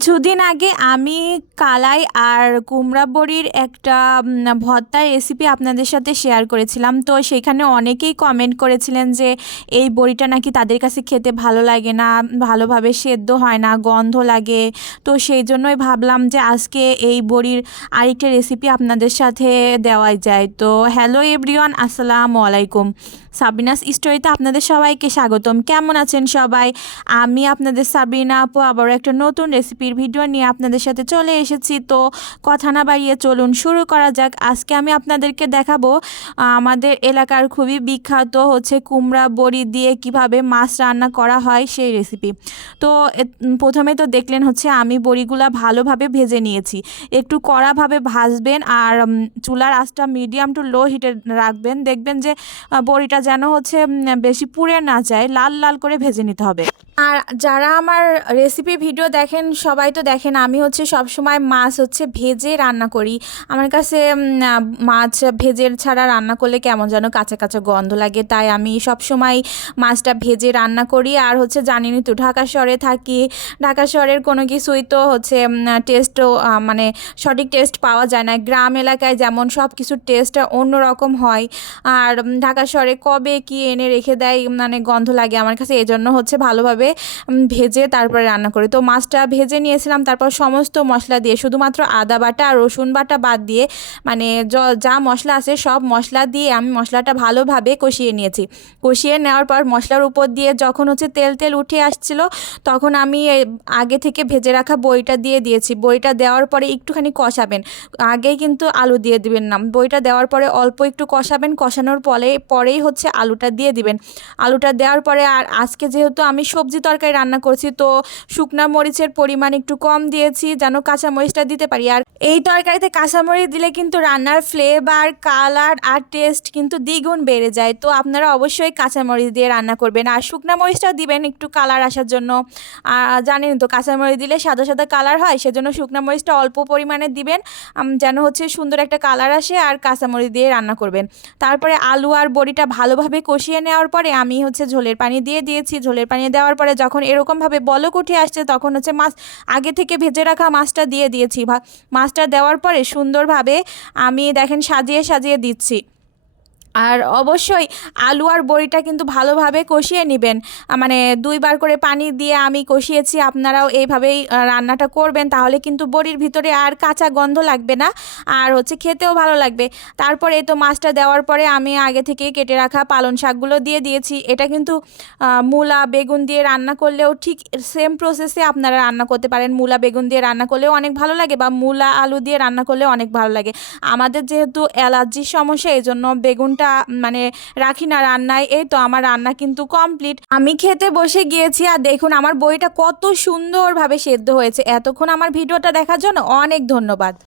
কিছুদিন আগে আমি কালাই আর কুমড়া বড়ির একটা উম, ভর্তার রেসিপি আপনাদের সাথে শেয়ার করেছিলাম। তো সেখানে অনেকেই কমেন্ট করেছিলেন যে এই বড়িটা নাকি তাদের কাছে খেতে ভালো লাগে না ভালোভাবে সেদ্ধ হয় না গন্ধ লাগে। তো সেই জন্যই ভাবলাম যে আজকে এই বড়ির আরেকটা রেসিপি আপনাদের সাথে দেওয়াই যায়। তো হ্যালো এভরিওয়ান আসসালামু আলাইকুম। সাবিনাস স্টোরিতে আপনাদের সবাইকে স্বাগতম। কেমন আছেন সবাই? আমি আপনাদের সাবিনা আপু আবারও একটা নতুন রেসিপির ভিডিও নিয়ে আপনাদের সাথে চলে এসেছি। তো কথা না বাড়িয়ে চলুন, শুরু করা যাক। আজকে আমি আপনাদেরকে দেখাবো, আমাদের এলাকার খুবই বিখ্যাত হচ্ছে কুমড়া বড়ি দিয়ে কীভাবে মাছ রান্না করা হয় সেই রেসিপি তো প্রথমে তো দেখলেন হচ্ছে আমি বড়িগুলা ভালোভাবে ভেজে নিয়েছি। একটু কড়াভাবে ভাজবেন আর চুলার আঁচটা মিডিয়াম টু লো হিটে রাখবেন। দেখবেন যে বড়িটা যেন হচ্ছে বেশি পুড়ে না যায়, লাল লাল করে ভেজে নিতে হবে। আর যারা আমার রেসিপি ভিডিও দেখেন, সবাই তো দেখেন, আমি হচ্ছে সব সময় মাছ হচ্ছে ভেজে রান্না করি। আমার কাছে মাছ ভেজে ছাড়া রান্না করলে কেমন যেন কাঁচা কাঁচা গন্ধ লাগে। তাই আমি সব সময় মাছটা ভেজে রান্না করি। আর হচ্ছে জানিনি তো, ঢাকা শহরে থাকি। ঢাকা শহরের কোনো কিছুই তো হচ্ছে টেস্টও মানে সঠিক টেস্ট পাওয়া যায় না। গ্রাম এলাকায় যেমন সব কিছুর টেস্টটা অন্যরকম হয়। আর ঢাকা শহরে কবে কি এনে রেখে দেয় মানে গন্ধ লাগে আমার কাছে। এই জন্য হচ্ছে ভালোভাবে ভেজে তারপরে রান্না করি। তো মাছটা ভেজে নিয়েছিলাম, তারপর সমস্ত মশলা দিয়ে, শুধুমাত্র আদা বাটা আর রসুন বাটা বাদ দিয়ে মানে যা মশলা আছে সব মশলা দিয়ে আমি মশলাটা ভালোভাবে কষিয়ে নিয়েছি। কষিয়ে নেওয়ার পর মশলার উপর দিয়ে যখন হচ্ছে তেল তেল উঠে আসছিল, তখন আমি আগে থেকে ভেজে রাখা বইটা দিয়ে দিয়েছি। বইটা দেওয়ার পরে একটুখানি কষাবেন। আগেই কিন্তু আলু দিয়ে দিবেন না। বইটা দেওয়ার পরে অল্প একটু কষাবেন। কষানোর পরে, পরেই হচ্ছে আলুটা দিয়ে দিবেন। আলুটা দেওয়ার পরে আর আজকে যেহেতু আমি সবজি তরকারি রান্না করছি, তো শুকনা মরিচের পরিমাণ একটু কম দিয়েছি যেন কাঁচা মরিচটা দিতে পারি। আর এই তরকারিতে কাঁচামরিচ দিলে কিন্তু রান্নার ফ্লেভার কালার আর টেস্ট কিন্তু দ্বিগুণ বেড়ে যায়। তো আপনারা অবশ্যই কাঁচামরিচ দিয়ে রান্না করবেন। আর শুকনা মরিচটাও দিবেন একটু কালার আসার জন্য। জানেন তো কাঁচা মরিচ দিলে সাদা সাদা কালার হয়, সেজন্য শুকনা মরিচটা অল্প পরিমাণে দিবেন। যেন হচ্ছে সুন্দর একটা কালার আসে আর কাঁচামরিচ দিয়ে রান্না করবেন। তারপরে আলু আর বড়িটা ভালোভাবে কষিয়ে নেওয়ার পরে আমি হচ্ছে ঝোলের পানি দিয়ে দিয়েছি। ঝোলের পানি দেওয়ার পরে যখন এরকমভাবে বলক উঠে আসছে, তখন হচ্ছে মাছ আগে থেকে ভেজে রাখা মাছটা দিয়ে দিয়েছি। ভা- মাছটা দেওয়ার পরে সুন্দরভাবে আমি দেখেন সাজিয়ে সাজিয়ে দিচ্ছি। আর অবশ্যই আলু আর বড়িটা কিন্তু ভালোভাবে কষিয়ে নেবেন। মানে দুইবার করে পানি দিয়ে আমি কষিয়েছি, আপনারাও এইভাবেই রান্নাটা করবেন, তাহলে কিন্তু বড়ির ভিতরে আর কাঁচা গন্ধ লাগবে না, আর হচ্ছে খেতেও ভালো লাগবে। তারপরে তো মাছটা দেওয়ার পরে আমি আগে থেকে কেটে রাখা পালং শাকগুলো দিয়ে দিয়েছি। এটা কিন্তু মূলা, বেগুন দিয়ে রান্না করলেও ঠিক সেম প্রসেসে আপনারা রান্না করতে পারেন। মূলা, বেগুন দিয়ে রান্না করলেও অনেক ভালো লাগে বা মূলা, আলু দিয়ে রান্না করলে অনেক ভালো লাগে। আমাদের যেহেতু অ্যালার্জির সমস্যা এই জন্য বেগুনটা মানে রাখি না রান্নায়, এই তো আমার রান্না কিন্তু কমপ্লিট আমি খেতে বসে গিয়েছি আর দেখুন আমার বইটা কত সুন্দরভাবে সেদ্ধ হয়েছে। এতক্ষণ আমার ভিডিওটা দেখার জন্য অনেক ধন্যবাদ।